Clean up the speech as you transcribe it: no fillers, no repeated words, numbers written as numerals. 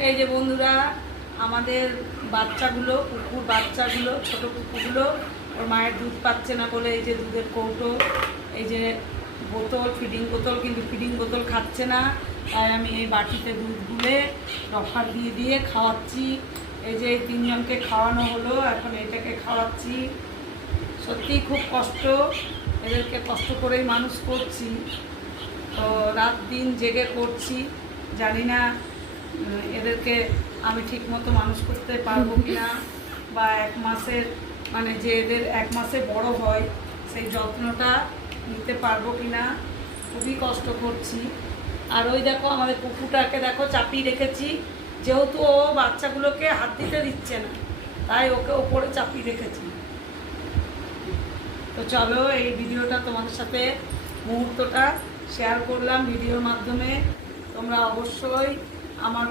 এই যে বন্ধুরা, আমাদের বাচ্চাগুলো, কুকুর বাচ্চাগুলো, ছোট কুকুরগুলো ওর মায়ের দুধ পাচ্ছে না বলে এই যে দুধের কৌটো, এই যে বোতল, ফিডিং বোতল, কিন্তু ফিডিং বোতল খাচ্ছে না। তাই আমি এই বাটিতে দুধ গুলে রফার দিয়ে দিয়ে খাওয়াচ্ছি। এই যে এই তিনজনকে খাওয়ানো হলো, এখন এটাকে খাওয়াচ্ছি। সত্যিই খুব কষ্ট, এদেরকে কষ্ট করেই মানুষ করছি। তো রাত দিন জেগে করছি, জানি না এদেরকে আমি ঠিক মতো মানুষ করতে পারবো কিনা, বা 1 মাসের মানে যে এদের 1 মাসে বড় হয় সেই যত্নটা নিতে পারবো কিনা, খুবই কষ্ট করছি। আর ওই দেখো আমাদের কুকুরটাকে দেখো চাপিয়ে রেখেছি, যেহেতু ও বাচ্চাগুলোকে হাত দিতে দিচ্ছে না, তাই ওকে ওপরে চাপিয়ে রেখেছি। তো চলো, এই ভিডিওটা তোমাদের সাথে মুহূর্তটা শেয়ার করলাম ভিডিওর মাধ্যমে। তোমরা অবশ্যই আমার